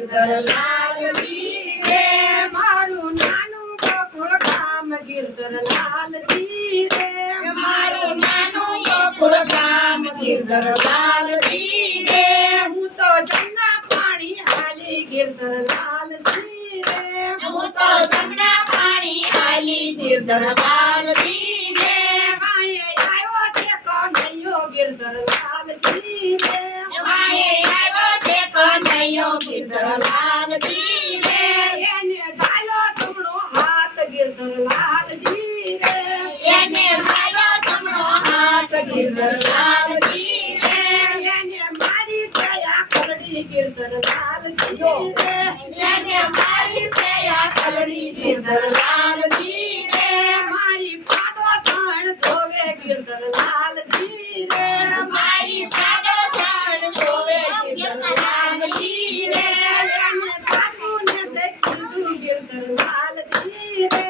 ગિરધર લાલજી રે મારું નાનું ગોકુળ ગામ ગિરધર લાલજી રે મારું નાનું ગોકુળ ગામ ગિરધર લાલજી રે હું તો જમના પાણી હાલી ગિરધર લાલજી રે હું તો જમના પાણી હાલી ગિરધર લાલજી રે માએ આવ્યો છે કનૈયો ગિરધર લાલજી રે માએ આવ્યો છે કનૈયો ગિરધર લાલજી રે એને ગાલો જમણો હાથ ગિરધર લાલજી રે એને ગાલો જમણો હાથ ગિરધર લાલજી રે એને મારી સયા ખલડી ગિરધર લાલજી રે એને મારી સયા ખલડી ગિરધર લાલજી રે મારી પાડોસણ જોવે ગિરધર લાલજી રે મારી પાડોસણ જોવે ગિરધર લાલજી રે એને સાસુને જઈ કીધું ગિરધર લાલજી રે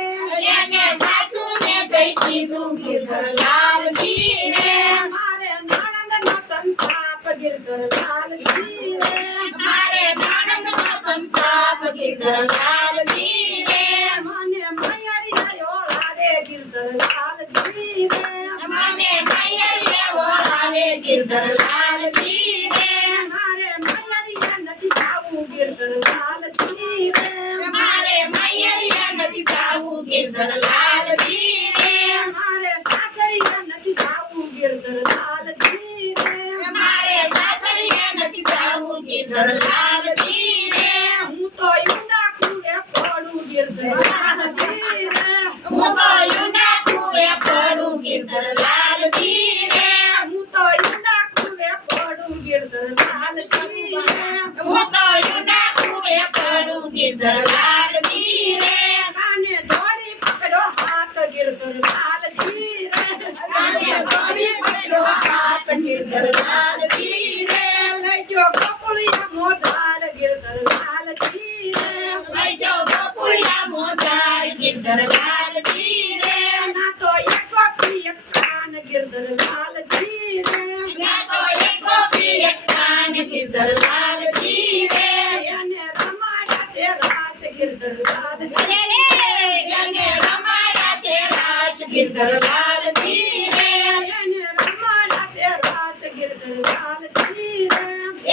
એને સાસુને જઈ કીધું ગિરધર લાલજી રે મારે નણંદનો સંતાપ ગિરધર લાલજી રે મારે નણંદનો સંતાપ ગિરધર લાલજી રે મને મયરિયા ઓળાવે ગિરધર લાલજી રે મને મયરિયા ઓળાવે ગિરધર લાલજી રે મારે મયરિયા નથી જાવું ગિરધર લાલજી રે મારે મયરિયા નથી જાવું ગિરધર લાલજી રે મારે સાસરિયા નથી જાવું ગિરધર લાલજી રે મારે સાસરિયા નથી જાવું ગિરધર લાલજી રે હું તો યુના કુએ પડું ગિરધર લાલજી રે હું તો યુના કુએ પડું ગિરધર લાલજી રે હું તો યુના કુએ પડું ગિરધર લાલજી રે હું તો યુના કુએ પડું ગિરધર લાલજી રે કાને દોડી પકડો હાથ ગિરધર લાલજી રે કાને દોડી પકડો હાથ ગિરધર લાલજી રે લઈ ગયો ગોકુળિયા મોઢાર ગિરધર લાલજી રે લઈ ગયો ગોકુળિયા મોઢાર ગિરધર લાલજી રે ના તો એકો પી કાન ગિરધર લાલજી રે ના તો એકો પી કાન ગિરધર લાલજી રે એને રમાડા છે રાસ ગિરધર લાલજી રે એને રમાડા છે રાસ ગિરધર લાલજી રે એને રમાડા છે રાસ ગિરધર લાલજી રે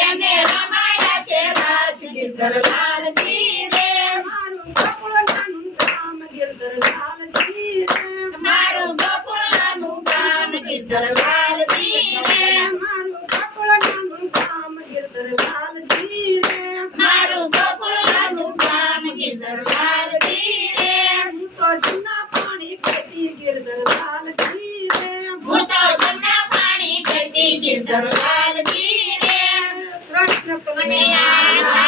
એને રમાડા છે રાસ ગિરધર લાલજી રે મારું ગોકુળ નાનું ગામ ગિરધર લાલજી રે મારું ગોકુળ નાનું ગામ ગિરધર લાલજી રે મારું ગોકુળ નાનું ગામ ગિરધર લાલજી રે મારું ગોકુળ નાનું ગામ ગિરધર લાલજી રે હું તો જમના પાણી પીતી ગિરધર લાલજી રે હું તો જમના પાણી પીતી ગિરધર લાલજી રે કૃષ્ણ કનૈયા